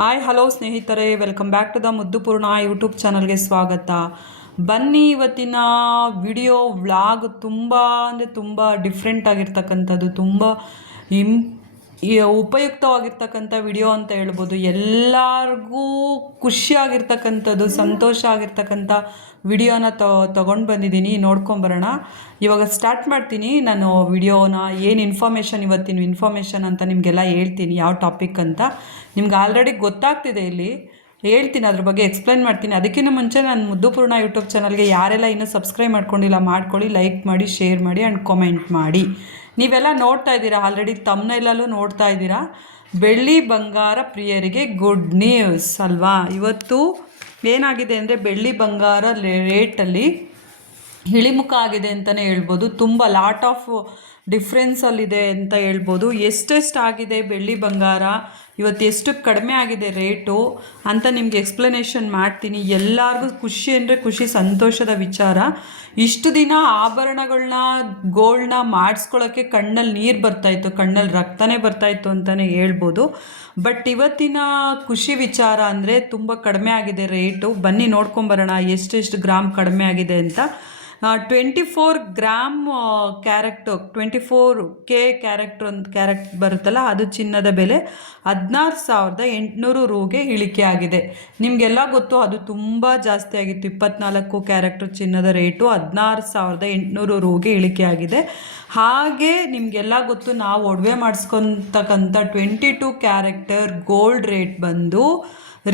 Hi hello ಸ್ನೇಹಿತರೆ, welcome back to the Muddupoorna YouTube ಚಾನಲ್ಗೆ ಸ್ವಾಗತ. ಬನ್ನಿ, ಇವತ್ತಿನ ವಿಡಿಯೋ ವ್ಲಾಗ್ ತುಂಬ ಅಂದರೆ ತುಂಬ ಡಿಫ್ರೆಂಟ್ ಆಗಿರ್ತಕ್ಕಂಥದ್ದು, ತುಂಬ ಉಪಯುಕ್ತವಾಗಿರ್ತಕ್ಕಂಥ ವಿಡಿಯೋ ಅಂತ ಹೇಳ್ಬೋದು. ಎಲ್ಲರಿಗೂ ಖುಷಿಯಾಗಿರ್ತಕ್ಕಂಥದ್ದು, ಸಂತೋಷ ಆಗಿರ್ತಕ್ಕಂಥ ವಿಡಿಯೋನ ತೊಗೊಂಡು ಬಂದಿದ್ದೀನಿ. ನೋಡ್ಕೊಂಬರೋಣ. ಇವಾಗ ಸ್ಟಾರ್ಟ್ ಮಾಡ್ತೀನಿ ನಾನು ವಿಡಿಯೋನ. ಏನು ಇವತ್ತಿನ ಇನ್ಫಾರ್ಮೇಷನ್ ಅಂತ ನಿಮಗೆಲ್ಲ ಹೇಳ್ತೀನಿ, ಯಾವ ಟಾಪಿಕ್ ಅಂತ ನಿಮ್ಗೆ ಆಲ್ರೆಡಿ ಗೊತ್ತಾಗ್ತಿದೆ. ಇಲ್ಲಿ ಹೇಳ್ತೀನಿ, ಅದ್ರ ಬಗ್ಗೆ ಎಕ್ಸ್ಪ್ಲೈನ್ ಮಾಡ್ತೀನಿ. ಅದಕ್ಕಿಂತ ಮುಂಚೆ ನಾನು ಮುದ್ದುಪೂರ್ಣ ಯೂಟ್ಯೂಬ್ ಚಾನಲ್ಗೆ ಯಾರೆಲ್ಲ ಇನ್ನೂ ಸಬ್ಸ್ಕ್ರೈಬ್ ಮಾಡ್ಕೊಂಡಿಲ್ಲ ಮಾಡ್ಕೊಳ್ಳಿ, ಲೈಕ್ ಮಾಡಿ, ಶೇರ್ ಮಾಡಿ ಆ್ಯಂಡ್ ಕಾಮೆಂಟ್ ಮಾಡಿ. ನೀವೆಲ್ಲ ನೋಡ್ತಾ ಇದ್ದೀರಾ, ಆಲ್ರೆಡಿ ತಮ್ನೈಲಲ್ಲೂ ನೋಡ್ತಾ ಇದ್ದೀರಾ. ಬೆಳ್ಳಿ ಬಂಗಾರ ಪ್ರಿಯರಿಗೆ ಗುಡ್ ನ್ಯೂಸ್ ಅಲ್ವಾ. ಇವತ್ತು ಏನಾಗಿದೆ ಅಂದರೆ, ಬೆಳ್ಳಿ ಬಂಗಾರ ರೇಟಲ್ಲಿ ಇಳಿಮುಖ ಆಗಿದೆ ಅಂತಲೇ ಹೇಳ್ಬೋದು. ತುಂಬ ಲಾಟ್ ಆಫ್ ಡಿಫ್ರೆನ್ಸಲ್ಲಿದೆ ಅಂತ ಹೇಳ್ಬೋದು. ಎಷ್ಟೆಷ್ಟು ಆಗಿದೆ ಬೆಳ್ಳಿ ಬಂಗಾರ, ಇವತ್ತು ಎಷ್ಟು ಕಡಿಮೆ ಆಗಿದೆ ರೇಟು ಅಂತ ನಿಮಗೆ ಎಕ್ಸ್ಪ್ಲನೇಷನ್ ಮಾಡ್ತೀನಿ. ಎಲ್ಲರಿಗೂ ಖುಷಿ ಅಂದರೆ ಖುಷಿ, ಸಂತೋಷದ ವಿಚಾರ. ಇಷ್ಟು ದಿನ ಆಭರಣಗಳನ್ನ, ಗೋಲ್ಡ್ನ ಮಾಡಿಸ್ಕೊಳ್ಳೋಕ್ಕೆ ಕಣ್ಣಲ್ಲಿ ನೀರು ಬರ್ತಾಯಿತ್ತು, ಕಣ್ಣಲ್ಲಿ ರಕ್ತನೇ ಬರ್ತಾಯಿತ್ತು ಅಂತಲೇ ಹೇಳ್ಬೋದು. ಬಟ್ ಇವತ್ತಿನ ಖುಷಿ ವಿಚಾರ ಅಂದರೆ ತುಂಬ ಕಡಿಮೆ ಆಗಿದೆ ರೇಟು. ಬನ್ನಿ ನೋಡ್ಕೊಂಬರೋಣ ಎಷ್ಟೆಷ್ಟು ಗ್ರಾಮ್ ಕಡಿಮೆ ಆಗಿದೆ ಅಂತ. 24 ಗ್ರಾಮ್ ಕ್ಯಾರೆಕ್ಟು, 24K ಕ್ಯಾರೆಕ್ಟ್ ಬರುತ್ತಲ್ಲ, ಅದು ಚಿನ್ನದ ಬೆಲೆ 16,800 ರೂಗೆ ಇಳಿಕೆ ಆಗಿದೆ. ನಿಮಗೆಲ್ಲ ಗೊತ್ತು, ಅದು ತುಂಬ ಜಾಸ್ತಿ ಆಗಿತ್ತು. 24 ಕ್ಯಾರೆಕ್ಟರ್ ಚಿನ್ನದ ರೇಟು 16,800 ರೂಗೆ ಇಳಿಕೆ ಆಗಿದೆ. ಹಾಗೆ ನಿಮಗೆಲ್ಲ ಗೊತ್ತು, ನಾವು ಒಡವೆ ಮಾಡಿಸ್ಕೊತಕ್ಕಂಥ 22 ಕ್ಯಾರೆಕ್ಟರ್ ಗೋಲ್ಡ್ ರೇಟ್ ಬಂದು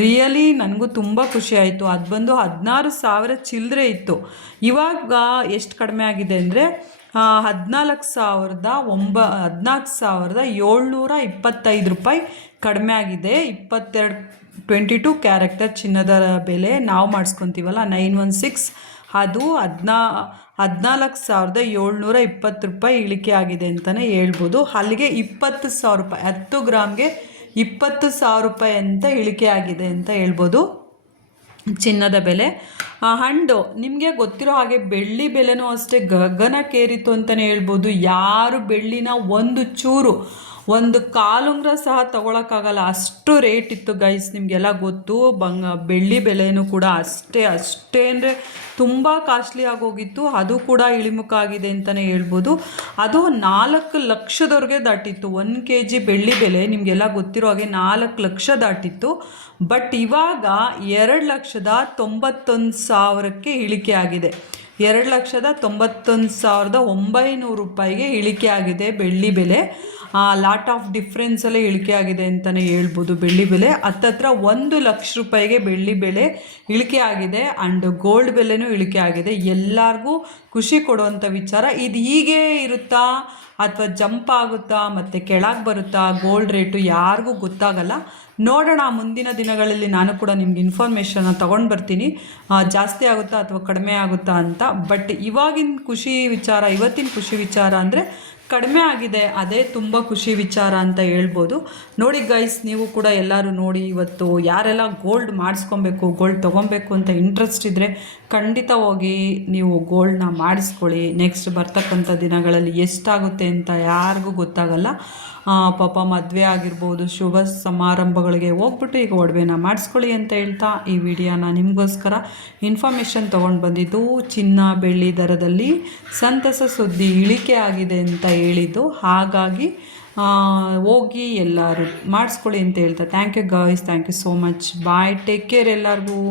ರಿಯಲಿ ನನಗೂ ತುಂಬ ಖುಷಿ ಆಯಿತು. ಅದು ಬಂದು 16,000 ಚಿಲ್ಲರೆ ಇತ್ತು. ಇವಾಗ ಎಷ್ಟು ಕಡಿಮೆ ಆಗಿದೆ ಅಂದರೆ 14,725 ರೂಪಾಯಿ ಕಡಿಮೆ ಆಗಿದೆ. 22 ಕ್ಯಾರೆಕ್ಟರ್ ಚಿನ್ನದ ಬೆಲೆ ನಾವು ಮಾಡಿಸ್ಕೊತೀವಲ್ಲ 916, ಅದು 14,720 ರೂಪಾಯಿ ಇಳಿಕೆ ಆಗಿದೆ ಅಂತಲೇ ಹೇಳ್ಬೋದು. ಅಲ್ಲಿಗೆ 20,000 ರೂಪಾಯಿ, 10 ಗ್ರಾಮ್ಗೆ 20,000 ರೂಪಾಯಿ ಅಂತ ಇಳಿಕೆ ಆಗಿದೆ ಅಂತ ಹೇಳ್ಬೋದು ಚಿನ್ನದ ಬೆಲೆ. ಹಂಡು ನಿಮಗೆ ಗೊತ್ತಿರೋ ಹಾಗೆ ಬೆಳ್ಳಿ ಬೆಲೆನೂ ಅಷ್ಟೇ ಗಗನಕ್ಕೇರಿತು ಅಂತಲೇ ಹೇಳ್ಬೋದು. ಯಾರು ಬೆಳ್ಳಿನ ಒಂದು ಕಾಲುಂಗ್ರ ಸಹ ತೊಗೊಳಕ್ಕಾಗಲ್ಲ, ಅಷ್ಟು ರೇಟ್ ಇತ್ತು ಗೈಸ್. ನಿಮಗೆಲ್ಲ ಗೊತ್ತು. ಬೆಳ್ಳಿ ಬೆಲೆನೂ ಕೂಡ ಅಷ್ಟೇ ಅಂದರೆ ತುಂಬ ಕಾಸ್ಟ್ಲಿ ಆಗೋಗಿತ್ತು. ಅದು ಕೂಡ ಇಳಿಮುಖ ಆಗಿದೆ ಅಂತಲೇ ಹೇಳ್ಬೋದು. ಅದು 4 ಲಕ್ಷದವರೆಗೆ ದಾಟಿತ್ತು. 1 kg ಬೆಳ್ಳಿ ಬೆಲೆ ನಿಮಗೆಲ್ಲ ಗೊತ್ತಿರೋ ಹಾಗೆ 4 ಲಕ್ಷ ದಾಟಿತ್ತು. ಬಟ್ ಇವಾಗ 2,91,000ಕ್ಕೆ ಇಳಿಕೆ ಆಗಿದೆ. 2,91,900 ರೂಪಾಯಿಗೆ ಇಳಿಕೆ ಆಗಿದೆ ಬೆಳ್ಳಿ ಬೆಲೆ. ಲಾಟ್ ಆಫ್ ಡಿಫ್ರೆನ್ಸಲ್ಲೇ ಇಳಿಕೆ ಆಗಿದೆ ಅಂತಲೇ ಹೇಳ್ಬೋದು. ಬೆಳ್ಳಿ ಬೆಲೆ ಹತ್ತತ್ರ 1 ಲಕ್ಷ ರೂಪಾಯಿಗೆ ಬೆಳ್ಳಿ ಬೆಲೆ ಇಳಿಕೆ ಆಗಿದೆ. ಆ್ಯಂಡ್ ಗೋಲ್ಡ್ ಬೆಲೆನೂ ಇಳಿಕೆ ಆಗಿದೆ. ಎಲ್ಲರಿಗೂ ಖುಷಿ ಕೊಡುವಂಥ ವಿಚಾರ. ಇದು ಹೀಗೆ ಇರುತ್ತಾ ಅಥವಾ ಜಂಪ್ ಆಗುತ್ತಾ ಮತ್ತು ಕೆಳಗೆ ಬರುತ್ತಾ ಗೋಲ್ಡ್ ರೇಟು, ಯಾರಿಗೂ ಗೊತ್ತಾಗಲ್ಲ. ನೋಡೋಣ, ಮುಂದಿನ ದಿನಗಳಲ್ಲಿ ನಾನು ಕೂಡ ನಿಮ್ಗೆ ಇನ್ಫಾರ್ಮೇಷನ್ನ ತೊಗೊಂಡು ಬರ್ತೀನಿ, ಜಾಸ್ತಿ ಆಗುತ್ತಾ ಅಥವಾ ಕಡಿಮೆ ಆಗುತ್ತಾ ಅಂತ. ಬಟ್ ಇವತ್ತಿನ ಖುಷಿ ವಿಚಾರ ಅಂದರೆ ಕಡಿಮೆ ಆಗಿದೆ, ಅದೇ ತುಂಬ ಖುಷಿ ವಿಚಾರ ಅಂತ ಹೇಳ್ಬೋದು. ನೋಡಿ ಗೈಸ್, ನೀವು ಕೂಡ ಎಲ್ಲರೂ ನೋಡಿ. ಇವತ್ತು ಯಾರೆಲ್ಲ ಗೋಲ್ಡ್ ಮಾಡಿಸ್ಕೊಬೇಕು, ಗೋಲ್ಡ್ ತೊಗೊಬೇಕು ಅಂತ ಇಂಟ್ರೆಸ್ಟ್ ಇದ್ದರೆ ಖಂಡಿತ ಹೋಗಿ ನೀವು ಗೋಲ್ಡ್ನ ಮಾಡಿಸ್ಕೊಳ್ಳಿ. ನೆಕ್ಸ್ಟ್ ಬರ್ತಕ್ಕಂಥ ದಿನಗಳಲ್ಲಿ ಎಷ್ಟಾಗುತ್ತೆ ಅಂತ ಯಾರಿಗೂ ಗೊತ್ತಾಗಲ್ಲ. ಪಾಪ ಮದುವೆ ಆಗಿರ್ಬೋದು, ಶುಭ ಸಮಾರಂಭಗಳಿಗೆ ಹೋಗ್ಬಿಟ್ಟು ಈಗ ಒಡವೆನ ಮಾಡಿಸ್ಕೊಳ್ಳಿ ಅಂತ ಹೇಳ್ತಾ ಈ ವಿಡಿಯೋನ ನಿಮಗೋಸ್ಕರ ಇನ್ಫಾರ್ಮೇಷನ್ ತೊಗೊಂಡು ಬಂದಿದ್ದು. ಚಿನ್ನ ಬೆಳ್ಳಿ ದರದಲ್ಲಿ ಸಂತಸ ಸುದ್ದಿ ಇಳಿಕೆ ಆಗಿದೆ ಅಂತ ಹೇಳಿದ್ದು, ಹಾಗಾಗಿ ಹೋಗಿ ಎಲ್ಲರೂ ಮಾಡಿಸ್ಕೊಳ್ಳಿ ಅಂತ ಹೇಳ್ತಾ thank you guys, thank you so much, bye, take care ಎಲ್ಲರಿಗೂ.